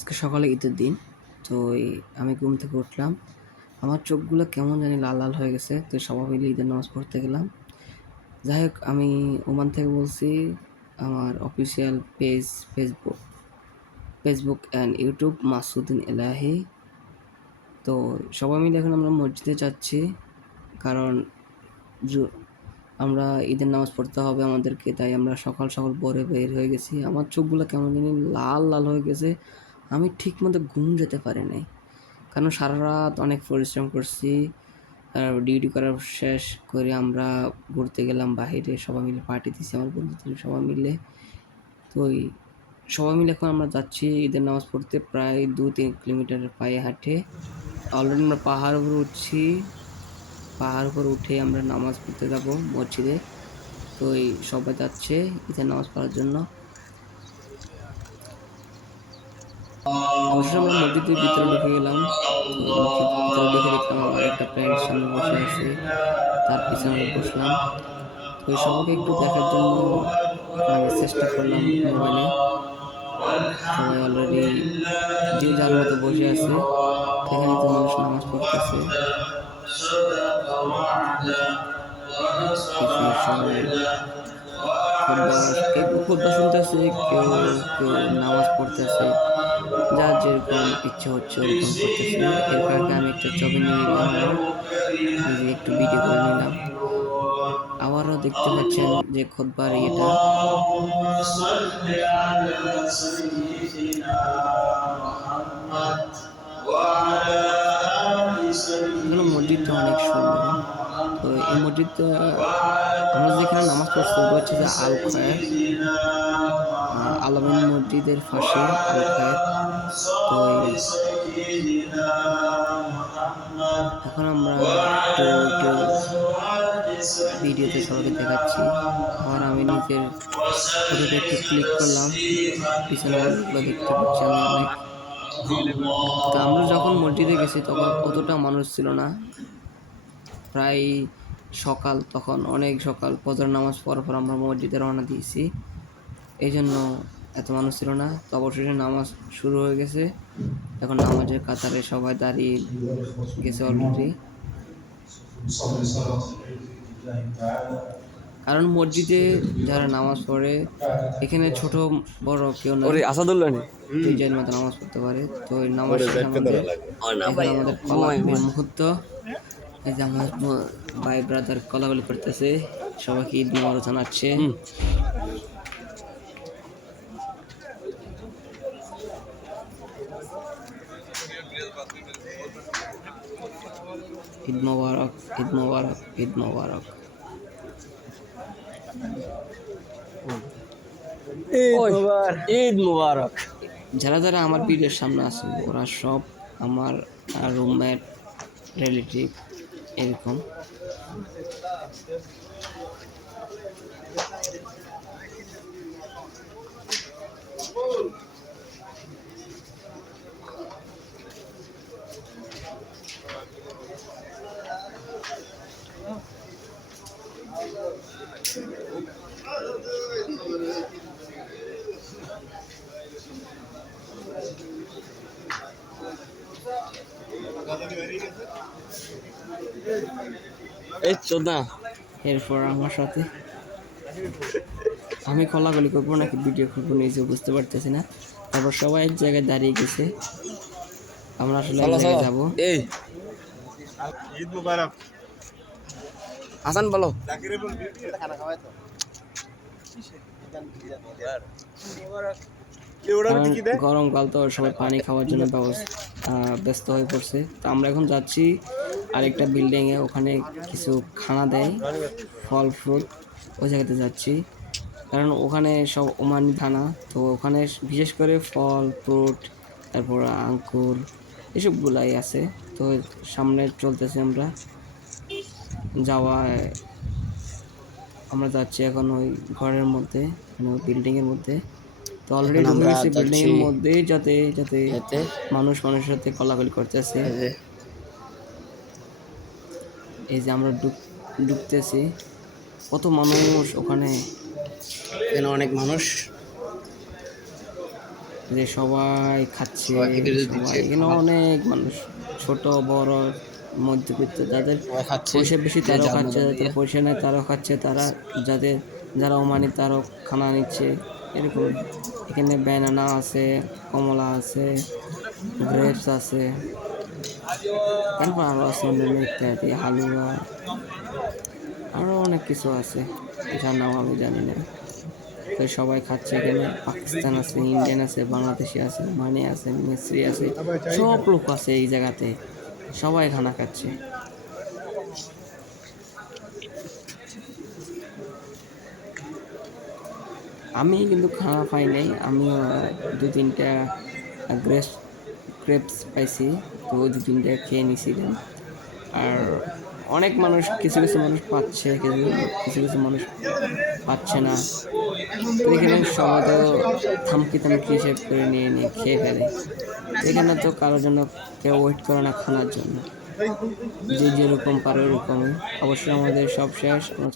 আজকে সকালে ঈদের দিন। তো আমি ঘুম থেকে উঠলাম, আমার চোখগুলো কেমন জানি লাল লাল হয়ে গেছে। তো সবাই মিলে ঈদের নামাজ পড়তে গেলাম। যাই হোক, আমি ওমান থেকে বলছি। আমার official page Facebook and YouTube Masuddin Elahi. তো সবাই মিলে এখন আমরা মসজিদে যাচ্ছি, কারণ আমরা ঈদের নামাজ পড়তে হবে আমাদেরকে। তাই আমরা সকাল সকাল ভোরে বের হয়ে গেছি। আমার চোখগুলো কেমন জানি লাল লাল হয়ে গেছে, আমি ঠিক মতো ঘুম যেতে পারি নাই, কারণ সারা রাত অনেক পরিশ্রম করছি। ডিউটি করার শেষ করে আমরা ঘুরতে গেলাম বাইরে, সবাই মিলে পার্টি দিচ্ছি আমার বন্ধুদের সবাই মিলে। তো সবাই মিলে এখন আমরা যাচ্ছি ঈদের নামাজ পড়তে, প্রায় 2-3 কিলোমিটার পায়ে হাঁটে। অলরেডি আমরা পাহাড় উপরে উঠছি, পাহাড় উপর উঠে আমরা নামাজ পড়তে যাব মসজিদে। তো সবাই যাচ্ছে ঈদের নামাজ পড়ার জন্য। অবশ্যই আমরা মসজিদের ভিতরে ঢুকে গেলাম। তো মসজিদের ভিতরে ঢুকে দেখলাম আমার একটা ফ্রেন্ড সামনে বসে আছে, তার পিছনে আমি বসলাম। তো সবাইকে একটু দেখার জন্য মানে চেষ্টা করলাম মোবাইলে। সবাই অলরেডি যে যার মতো বসে আছে, এখানে তো মানুষ নামাজ পড়তেছে। সবাই কেউ খুতবা শুনতেছে, কেউ কেউ নামাজ পড়তেছে, যার যেরকম ইচ্ছে হচ্ছে ওরকম করতেছে। এর ফাঁকে আমি একটা ছবি নিয়ে নিলাম, আমার নিজে একটু ভিডিও করে নিলাম। আবারও দেখতে পাচ্ছেন যে খুতবার ইয়েটা। এগুলো মসজিদটা অনেক সুন্দর। তো এই মসজিদটা আমরা যেখানে নামাজ পড়ছি ওটা হচ্ছে যে আল খয়ের, আলামিন মসজিদের পাশে আল খয়ের। তো এখন আমরা একটু একটু ভিডিওতে সবাইকে দেখাচ্ছি। আবার আমি নিজের ফটোতে একটু ক্লিক করলাম, পিছনে মানুষগুলো দেখতে পাচ্ছি আমি অনেক। তো আমরা যখন মসজিদে গেছি তখন অতটা মানুষ ছিল না, প্রায় সকাল, তখন অনেক সকাল, ফজর নামাজ পড়ার পর আমরা মসজিদে রওনা দিয়েছি, এই জন্য এত মানুষ ছিল না। তো অবশেষে নামাজ শুরু হয়ে গেছে, এখন নামাজের কাতারে সবাই দাঁড়িয়ে গেছে অলরেডি। কারণ মসজিদে যারা নামাজ পড়ে, এখানে ছোট বড় কেউ নাই, যে যার মতো নামাজ পড়তে পারে। তো নামাজ শেষে আমাদের কলাকুলির মুহূর্ত। এই যে আমার ভাই ব্রাদার কলাকুলি করতেছে, সবাইকে ঈদ মোবারক জানাচ্ছে। ঈদ মোবারক, ঈদ মোবারক, ঈদ মোবারক, ঈদ মুবারক। যারা যারা আমার ভিডিওর সামনে আছে ওরা সব আমার রুমমেট, রিলেটিভ এরকম। এই চোদা, এরপর আমার সাথে আমি কলাকলি করবো নাকি ভিডিও করবো নিজে বুঝতে পারতেছি না। তারপর সবাই এক জায়গায় দাঁড়িয়ে গেছে, আমরা আসলে এক জায়গায় যাবো। এই ঈদ মুবারক হাসান বলো। গরমকাল তো সবাই পানি খাওয়ার জন্য ব্যস্ত হয়ে পড়ছে। তো আমরা এখন যাচ্ছি আরেকটা বিল্ডিংয়ে, ওখানে কিছু খানা দেয়, ফল ফ্রুট, ওই জায়গাতে যাচ্ছি। কারণ ওখানে সব ওমানি থানা, তো ওখানে বিশেষ করে ফল ফ্রুট, তারপর আঙ্কুর, এসবগুলাই আছে। তো সামনে চলতেছি আমরা, আমরা যাচ্ছি এখন ওই ঘরের মধ্যে, মানে ওই বিল্ডিংয়ের মধ্যে। তো অলরেডি ঢুকে গেছি বিল্ডিংয়ের মধ্যেই, যাতে যাতে মানুষ মানুষের সাথে কলাকলি করতেছে। এই যে আমরা ঢুকতেছি, কত মানুষ ওখানে, এখানে অনেক মানুষ। যে সবাই খাচ্ছে, সবাই খেতে দিচ্ছে, সবাই এখানে অনেক মানুষ, ছোট বড় মধ্যবিত্ত, যাদের সবাই খাচ্ছে পয়সা বেশি যে তারাও যার খাচ্ছে, মতন যাদের দিয়ে। পয়সা নেই তারাও খাচ্ছে, যারা অমানি তারাও খানা নিচ্ছে এরকম। এখানে ব্যানানা আছে, কমলা আছে, গ্রেপস আছে, তারপর আরও আছে অন্যান্য ইত্যাদি, হালুয়া, আরও অনেক কিছু আছে যার নাম আমি জানি না। তো সবাই খাচ্ছে এখানে। পাকিস্তান আছে, ইন্ডিয়ান আছে, বাংলাদেশি আছে, ওমানি আছে, মিস্ত্রি আছে, সব লোক আছে এই জায়গাতে, সবাই খানা খাচ্ছে। আমি কিন্তু খানা পাই নাই, আমিও দু তিনটা গ্রেপস গ্রেপস পাইছি, তো দু তিনটা খেয়ে নিছিলাম। আর অনেক মানুষ, কিছু কিছু মানুষ পাচ্ছে, কিছু কিছু মানুষ পাচ্ছে না। তো এখানে সবাই তো থামকি থামকি হিসেব করে নিয়ে নিয়ে খেয়ে ফেলে। তো এখানে তো কারোর জন্য কেউ ওয়েট করে না খানার জন্য, যে যেরকম পারে ওরকমই। অবশ্যই আমাদের সব শেষ, আমরা